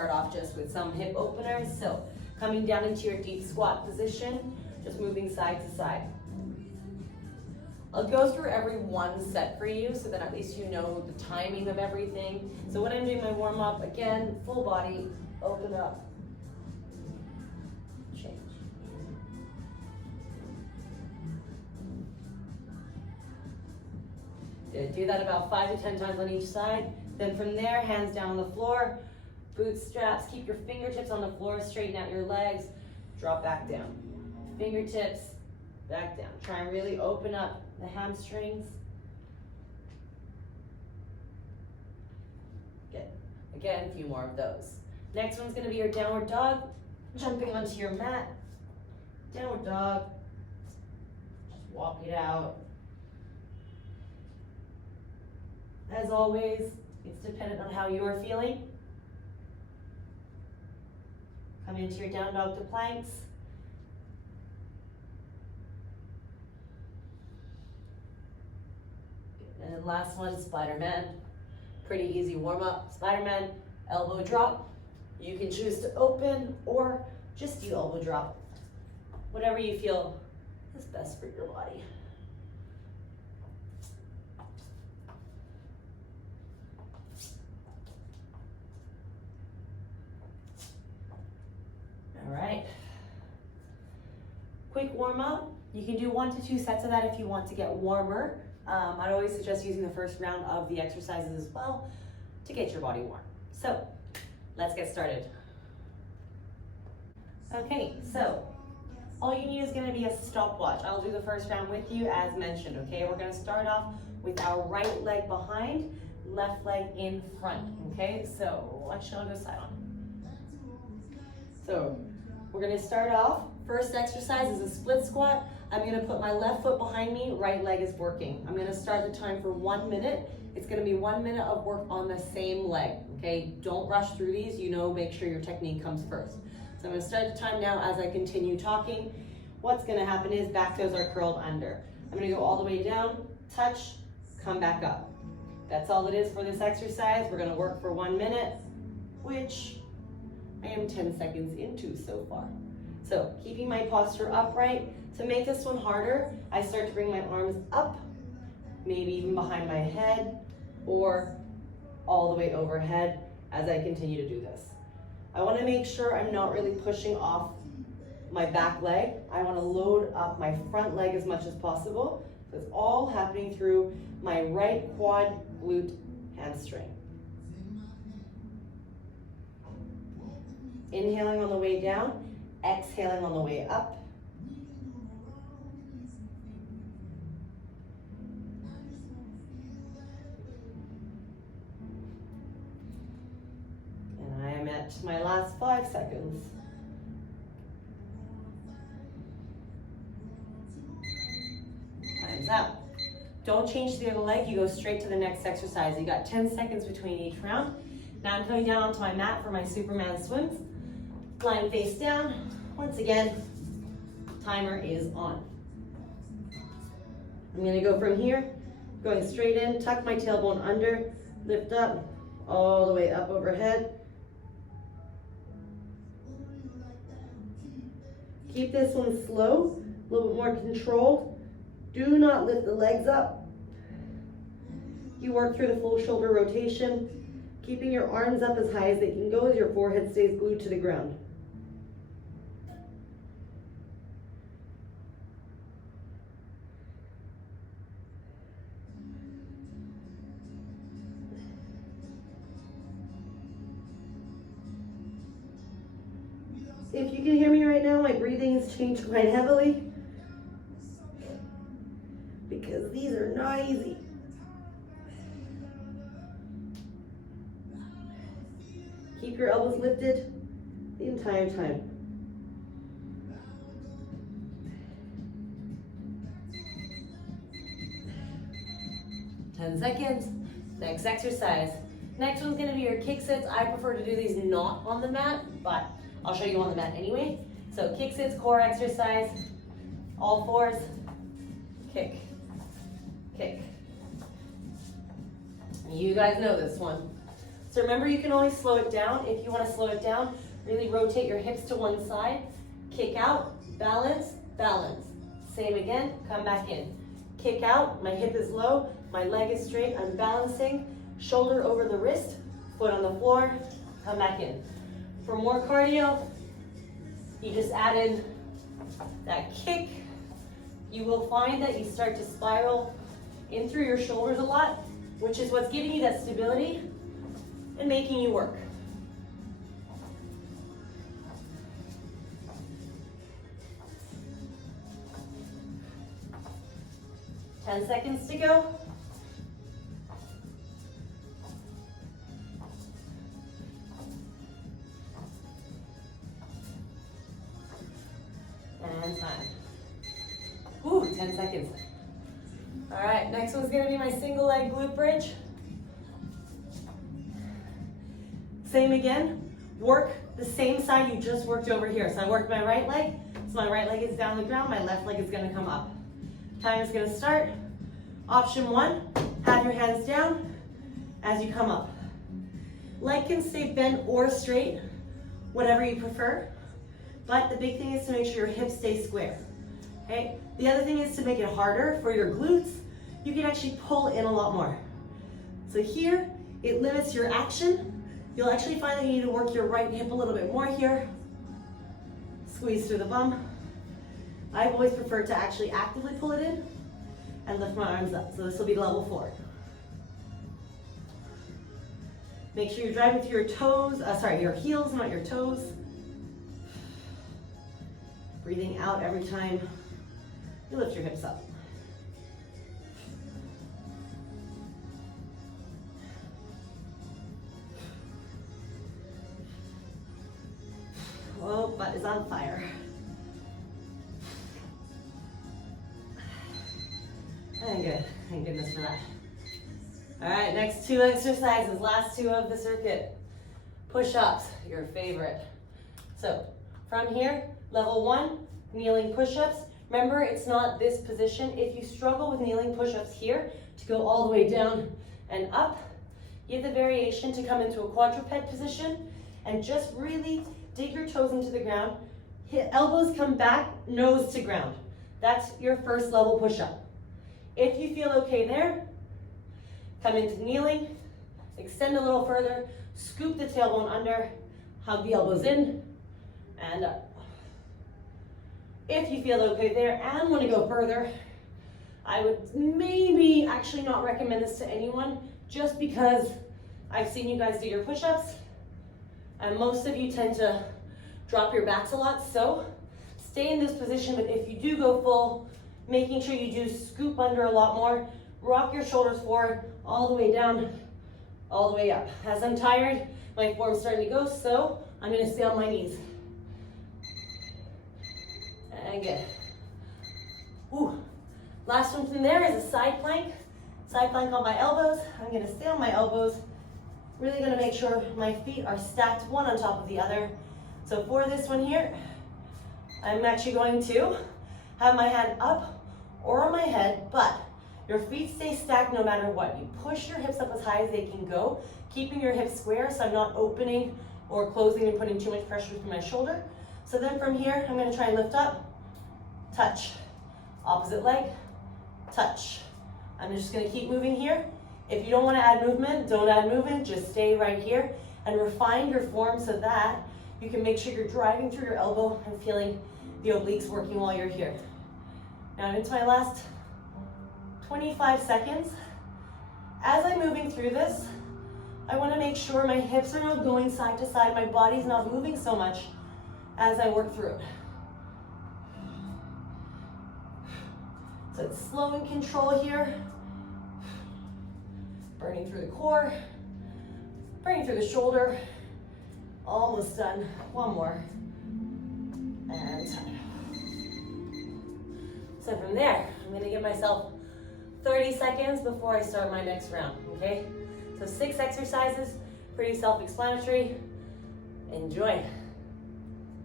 start off just with some hip openers. So coming down into your deep squat position, just moving side to side. I'll go through every one set for you so that at least you know the timing of everything. So when I'm doing my warm up, again, full body, open up, change. Good. Do that about 5 to 10 times on each side. Then from there, hands down on the floor, bootstraps, keep your fingertips on the floor, straighten out your legs, drop back down. Fingertips, back down. Try and really open up the hamstrings. Good. Again, a few more of those. Next one's gonna be your downward dog. Jumping onto your mat. Downward dog. Just walk it out. As always, it's dependent on how you are feeling. Come into your down dog to planks. And then last one, Spider-Man. Pretty easy warm up. Spider-Man, elbow drop. You can choose to open or just do elbow drop. Whatever you feel is best for your body. All right. Quick warm up. You can do 1 to 2 sets of that if you want to get warmer. I'd always suggest using the first round of the exercises as well to get your body warm. So let's get started. Okay, so all you need is going to be a stopwatch. I'll do the first round with you as mentioned, okay? We're going to start off with our right leg behind, left leg in front, okay? So actually I'll go side on. So we're going to start off. First exercise is a split squat. I'm going to put my left foot behind me, right leg is working. I'm going to start the time for 1 minute. It's going to be 1 minute of work on the same leg, okay? Don't rush through these, make sure your technique comes first. So I'm going to start the time now as I continue talking. What's going to happen is back toes are curled under. I'm going to go all the way down, touch, come back up. That's all it is for this exercise. We're going to work for 1 minute, which I am 10 seconds into so far. So keeping my posture upright. To make this one harder, I start to bring my arms up, maybe even behind my head or all the way overhead as I continue to do this. I want to make sure I'm not really pushing off my back leg. I want to load up my front leg as much as possible. So it's all happening through my right quad, glute, hamstring. Inhaling on the way down, exhaling on the way up. And I am at my last 5 seconds. Time's up. Don't change to the other leg, you go straight to the next exercise. You got 10 seconds between each round. Now I'm coming down onto my mat for my Superman swims. Lying face down. Once again, timer is on. I'm gonna go from here, going straight in, tuck my tailbone under, lift up, all the way up overhead. Keep this one slow, a little bit more controlled. Do not lift the legs up. You work through the full shoulder rotation, keeping your arms up as high as they can go as your forehead stays glued to the ground. If you can hear me right now, my breathing has changed quite heavily because these are not easy. Keep your elbows lifted the entire time. Ten seconds. Next exercise. Next one's gonna be your kick sits. I prefer to do these not on the mat, but I'll show you on the mat anyway. So kick sits, core exercise, all fours, kick, kick. You guys know this one. So remember, you can always slow it down. If you want to slow it down, really rotate your hips to one side, kick out, balance, balance. Same again, come back in. Kick out, my hip is low, my leg is straight, I'm balancing, shoulder over the wrist, foot on the floor, come back in. For more cardio, you just add in that kick. You will find that you start to spiral in through your shoulders a lot, which is what's giving you that stability and making you work. Ten seconds to go. And time. Whew, 10 seconds. All right, next one's gonna be my single leg glute bridge. Same again, work the same side you just worked over here. So I worked my right leg, so my right leg is down the ground, my left leg is gonna come up. Time is gonna start. Option one, have your hands down as you come up. Leg can stay bent or straight, whatever you prefer, but the big thing is to make sure your hips stay square, okay? The other thing is to make it harder for your glutes, you can actually pull in a lot more. So here, it limits your action. You'll actually find that you need to work your right hip a little bit more here. Squeeze through the bum. I've always preferred to actually actively pull it in and lift my arms up. So this will be level 4. Make sure you're driving through your toes, your heels, not your toes. Breathing out every time you lift your hips up. Oh, butt is on fire. And good, thank goodness for that. All right, next 2 exercises, last 2 of the circuit. Push-ups, your favorite. So from here, level 1, kneeling push-ups. Remember, it's not this position. If you struggle with kneeling push-ups here, to go all the way down and up, you have the variation to come into a quadruped position and just really dig your toes into the ground. Elbows come back, nose to ground. That's your first level push-up. If you feel okay there, come into kneeling, extend a little further, scoop the tailbone under, hug the elbows in, and up. If you feel okay there and want to go further, I would maybe actually not recommend this to anyone, just because I've seen you guys do your push-ups, and most of you tend to drop your backs a lot, so stay in this position, but if you do go full, making sure you do scoop under a lot more, rock your shoulders forward, all the way down, all the way up. As I'm tired, my form's starting to go, so I'm gonna stay on my knees. And good. Ooh. Last one from there is a side plank. Side plank on my elbows. I'm gonna stay on my elbows. Really gonna make sure my feet are stacked one on top of the other. So for this one here, I'm actually going to have my hand up or on my head, but your feet stay stacked no matter what. You push your hips up as high as they can go, keeping your hips square so I'm not opening or closing and putting too much pressure through my shoulder. So then from here, I'm gonna try and lift up, touch, opposite leg, touch. I'm just gonna keep moving here. If you don't wanna add movement, don't add movement, just stay right here and refine your form so that you can make sure you're driving through your elbow and feeling the obliques working while you're here. Now I'm into my last 25 seconds. As I'm moving through this, I wanna make sure my hips are not going side to side, my body's not moving so much as I work through it. So it's slow and control here. Burning through the core, burning through the shoulder. Almost done, one more. And time. So from there, I'm gonna give myself 30 seconds before I start my next round, okay? So 6 exercises, pretty self-explanatory. Enjoy.